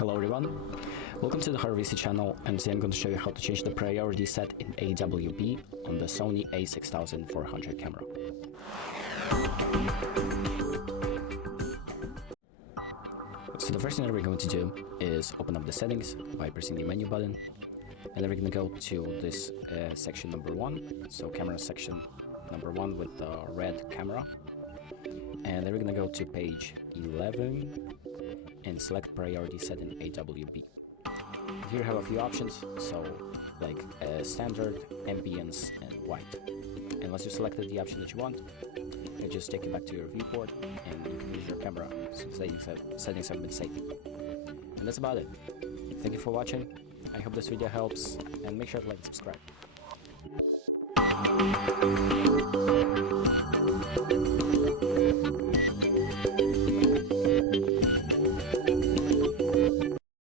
Hello everyone, welcome to the HardReset channel, and today I'm going to show you how to change the priority set in AWB on the Sony A6400 camera. So the first thing that we're going to do is open up the settings by pressing the menu button, and then we're going to go to this section number 1, so camera section number 1 with the red camera, and then we're going to go to page 11 and select priority set in AWB. Here you have a few options, so like standard, ambience, and white. And once you selected the option that you want, you just take it back to your viewport and you can use your camera so the settings have been saved. And that's about it. Thank you for watching. I hope this video helps, and make sure to like and subscribe.